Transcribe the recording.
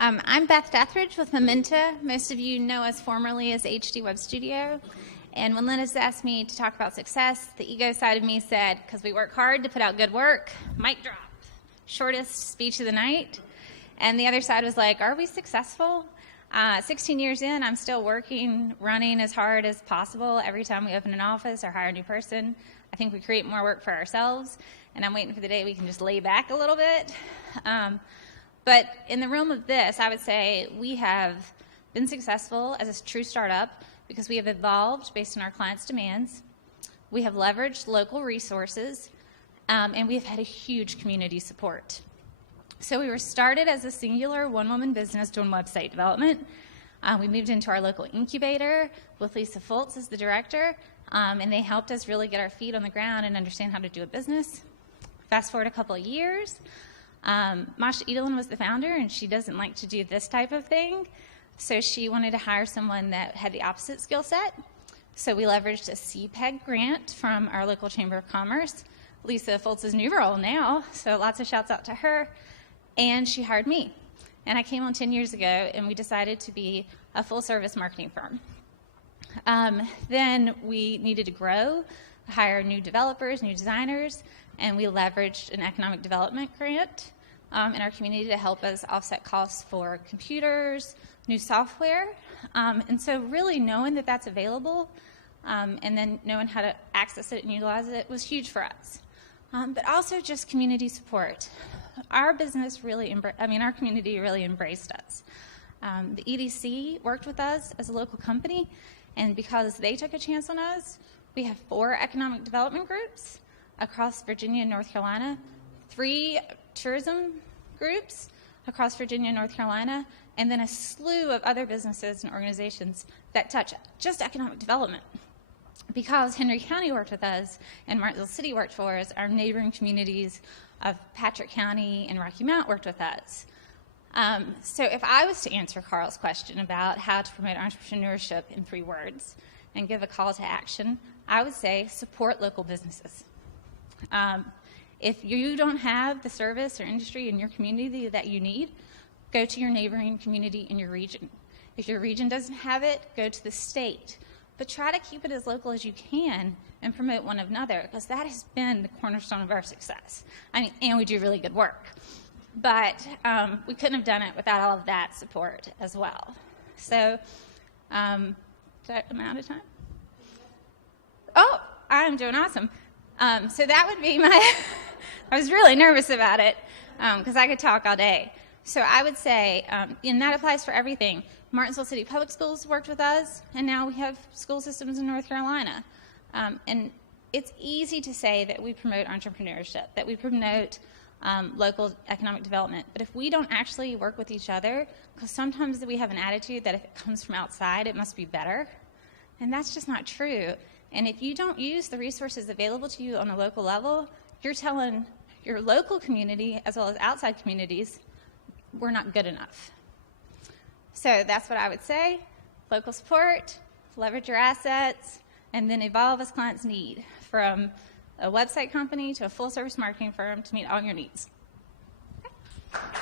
I'm Beth Deatherage with Momenta. Most of you know us formerly as HD Web Studio. And when Linus asked me to talk about success, the ego side of me said, because we work hard to put out good work, mic drop, shortest speech of the night. And the other side was like, are we successful? 16 years in, I'm still working, running as hard as possible every time we open an office or hire a new person. I think we create more work for ourselves, and I'm waiting for the day we can just lay back a little bit. But in the realm of this, I would say we have been successful as a true startup because we have evolved based on our clients' demands. We have leveraged local resources, and we have had a huge community support. So we were started as a singular one-woman business doing website development. We moved into our local incubator with Lisa Fultz as the director, and they helped us really get our feet on the ground and understand how to do a business. Fast forward a couple of years, Masha Edelin was the founder, and she doesn't like to do this type of thing, so she wanted to hire someone that had the opposite skill set. So we leveraged a CPEG grant from our local Chamber of Commerce. Lisa Fultz's new role now, so lots of shouts out to her. And she hired me. And I came on 10 years ago, and we decided to be a full-service marketing firm. Then we needed to grow, hire new developers, new designers, and we leveraged an economic development grant in our community to help us offset costs for computers, new software. And so really knowing that that's available and then knowing how to access it and utilize it was huge for us. But also just community support. Our business really, our community really embraced us. The EDC worked with us as a local company, and because they took a chance on us, we have 4 economic development groups across Virginia and North Carolina, 3 tourism groups across Virginia and North Carolina, and then a slew of other businesses and organizations that touch just economic development. Because Henry County worked with us and Martinsville City worked for us, our neighboring communities of Patrick County and Rocky Mount worked with us. So if I was to answer Carl's question about how to promote entrepreneurship in 3 words and give a call to action, I would say support local businesses. If you don't have the service or industry in your community that you need, go to your neighboring community in your region. If your region doesn't have it, go to the state. But try to keep it as local as you can and promote one another, because that has been the cornerstone of our success. And we do really good work. But we couldn't have done it without all of that support as well. So, am I out of time? Oh, I'm doing awesome. So that would be my, I was really nervous about it because I could talk all day. So I would say, and that applies for everything. Martinsville City Public Schools worked with us, and now we have school systems in North Carolina. And it's easy to say that we promote entrepreneurship, that we promote local economic development. But if we don't actually work with each other, because sometimes we have an attitude that if it comes from outside, it must be better. And that's just not true. And if you don't use the resources available to you on a local level, you're telling your local community, as well as outside communities, we're not good enough. So that's what I would say. Local support, leverage your assets, and then evolve as clients need, from a website company to a full-service marketing firm to meet all your needs. Okay.